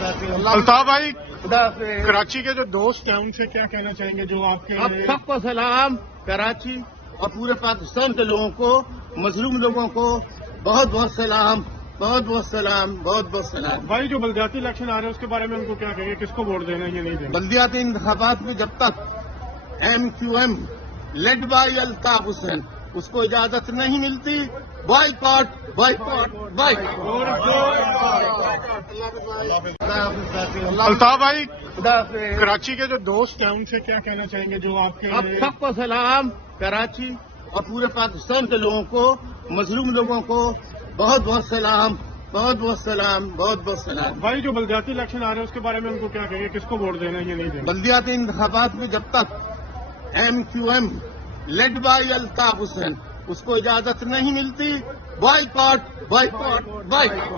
الطاف بھائی، کراچی کے جو دوست ہیں ان سے کیا کہنا چاہیں گے جو آپ کے اب سب کو سلام، کراچی اور پورے پاکستان کے لوگوں کو، مظلوم لوگوں کو بہت بہت سلام، بہت بہت سلام، بہت بہت سلام۔ بھائی جو بلدیاتی الیکشن آ رہے ہیں اس کے بارے میں ان کو کیا کہیں گے، کس کو ووٹ دینا ہے یا نہیں دینا؟ بلدیاتی انتخابات میں جب تک MQM led by Altaf Hussain اس کو اجازت نہیں ملتی، بائیکاٹ بائیکاٹ بائیکاٹ۔ الطاف بھائی، کراچی کے جو دوست ہیں ان سے کیا کہنا چاہیں گے جو آپ کے اب سب کو سلام، کراچی اور پورے پاکستان کے لوگوں کو، مظلوم لوگوں کو بہت بہت سلام، بہت بہت سلام، بہت بہت سلام۔ بھائی جو بلدیاتی الیکشن آ رہے ہیں اس کے بارے میں ان کو کیا کہیں گے، کس کو ووٹ دینا ہے یا نہیں دینا؟ بلدیاتی انتخابات میں جب تک MQM led by Altaf Hussain اس کو اجازت نہیں ملتی، بائیکاٹ بائیکاٹ بائیکاٹ۔